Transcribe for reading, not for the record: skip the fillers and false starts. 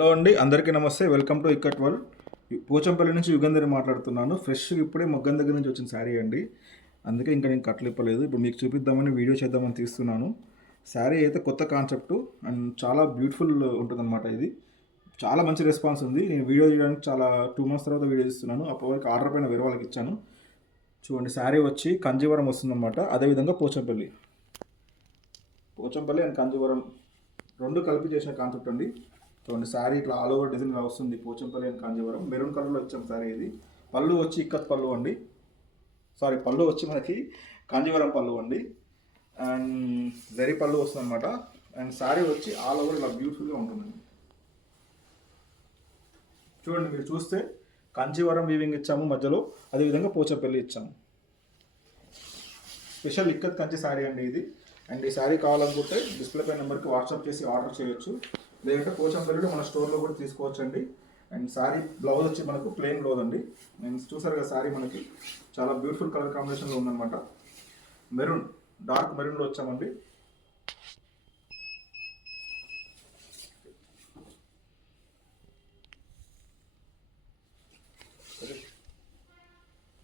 Hello అండి, అందరికీ నమస్తే. Welcome to Ikat world. Pochampally నుంచి యుగంధర్ మాట్లాడుతున్నాను. ఫ్రెష్ ఇప్పుడే మొగ్గం దగ్గర నుంచి వచ్చిన శారీ అండి. అందుకే ఇంకా నేను కట్లు ఇప్పలేదు. ఇప్పుడు మీకు చూపిద్దామని వీడియో చేద్దామని తీస్తున్నాను. శారీ అయితే కొత్త కాన్సెప్ట్ అండ్ చాలా బ్యూటిఫుల్ ఉంటుందన్నమాట. ఇది చాలా మంచి రెస్పాన్స్ ఉంది. నేను వీడియో చేయడానికి చాలా 2 months తర్వాత వీడియో ఇస్తున్నాను. అప్పటి వరకు ఆర్డర్ పైన వేరే వాళ్ళకి ఇచ్చాను. చూడండి, శారీ వచ్చి కంజీవరం వస్తుందన్నమాట. అదేవిధంగా పోచంపల్లి అండ్ కంజీవరం రెండు కలిపి చేసిన కాన్సెప్ట్ అండి. చూడండి, శారీ ఇట్లా ఆల్ ఓవర్ డిజైన్ ఇలా వస్తుంది. పోచంపల్లి అండ్ కాంజీవరం మెరూన్ కలర్లో ఇచ్చాం శారీ. ఇది పళ్ళు వచ్చి ఇక్కత్ పళ్ళు అండి. పళ్ళు వచ్చి మనకి కాంజీవరం పళ్ళు అండి. అండ్ జరీ పళ్ళు వస్తుంది అనమాట. అండ్ శారీ వచ్చి ఆల్ ఓవర్ ఇలా బ్యూటిఫుల్గా ఉంటుందండి. చూడండి, మీరు చూస్తే కాంజీవరం వీవింగ్ ఇచ్చాము మధ్యలో, అదేవిధంగా పోచంపల్లి ఇచ్చాము. స్పెషల్ ఇక్కత్ కంచి శారీ అండి ఇది. అండ్ ఈ శారీ కావాలనుకుంటే డిస్ప్లే పై నెంబర్కి వాట్సాప్ చేసి ఆర్డర్ చేయొచ్చు. లేదంటే పోచంపల్లిలో మన స్టోర్లో కూడా తీసుకోవచ్చు అండి. అండ్ శారీ బ్లౌజ్ వచ్చి మనకు ప్లెయిన్ బ్లౌజ్ అండి. నేను చూసారు కదా, శారీ మనకి చాలా బ్యూటిఫుల్ కలర్ కాంబినేషన్లో ఉందన్నమాట. మెరూన్, డార్క్ మెరూన్లో వచ్చామండి.